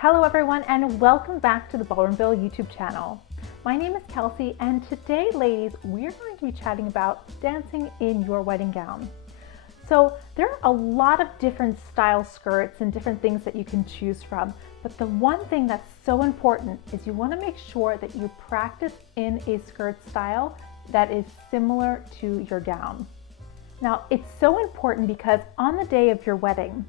Hello everyone, and welcome back to the BallroomVille YouTube channel. My name is Kelsey, and today, ladies, we're going to be chatting about dancing in your wedding gown. So there are a lot of different style skirts and different things that you can choose from, but the one thing that's so important is you want to make sure that you practice in a skirt style that is similar to your gown. Now, it's so important because on the day of your wedding,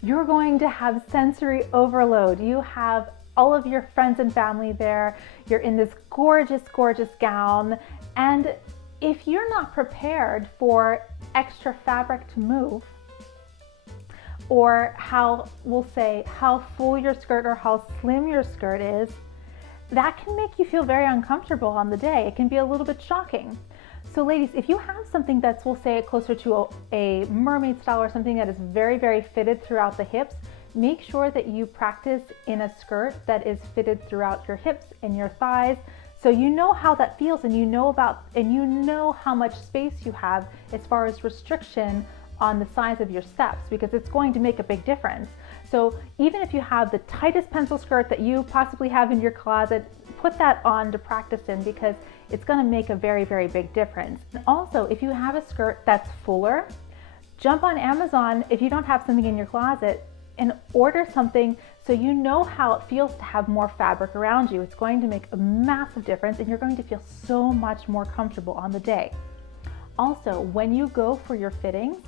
you're going to have sensory overload. You have all of your friends and family there. You're in this gorgeous, gorgeous gown. And if you're not prepared for extra fabric to move, or we'll say how full your skirt or how slim your skirt is, that can make you feel very uncomfortable on the day. It can be a little bit shocking. So ladies, if you have something that's, we'll say, closer to a mermaid style or something that is very, very fitted throughout the hips, make sure that you practice in a skirt that is fitted throughout your hips and your thighs, so you know how that feels and you know how much space you have as far as restriction on the size of your steps, because it's going to make a big difference. So even if you have the tightest pencil skirt that you possibly have in your closet, put that on to practice in, because it's going to make a very, very big difference. And also, if you have a skirt that's fuller, jump on Amazon if you don't have something in your closet and order something so you know how it feels to have more fabric around you. It's going to make a massive difference and you're going to feel so much more comfortable on the day. Also, when you go for your fittings,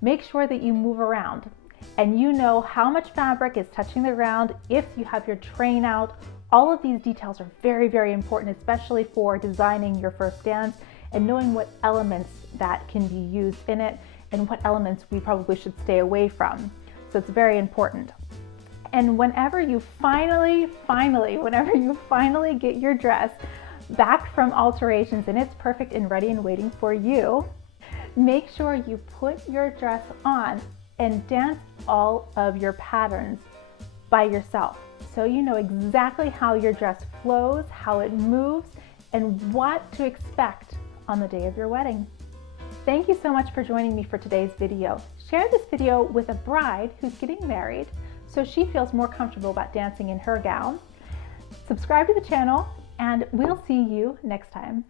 make sure that you move around and you know how much fabric is touching the ground, if you have your train out. All of these details are very, very important, especially for designing your first dance and knowing what elements that can be used in it and what elements we probably should stay away from. So it's very important. And whenever you finally get your dress back from alterations and it's perfect and ready and waiting for you, make sure you put your dress on and dance all of your patterns by yourself. So you know exactly how your dress flows, how it moves, and what to expect on the day of your wedding. Thank you so much for joining me for today's video. Share this video with a bride who's getting married so she feels more comfortable about dancing in her gown. Subscribe to the channel, and we'll see you next time.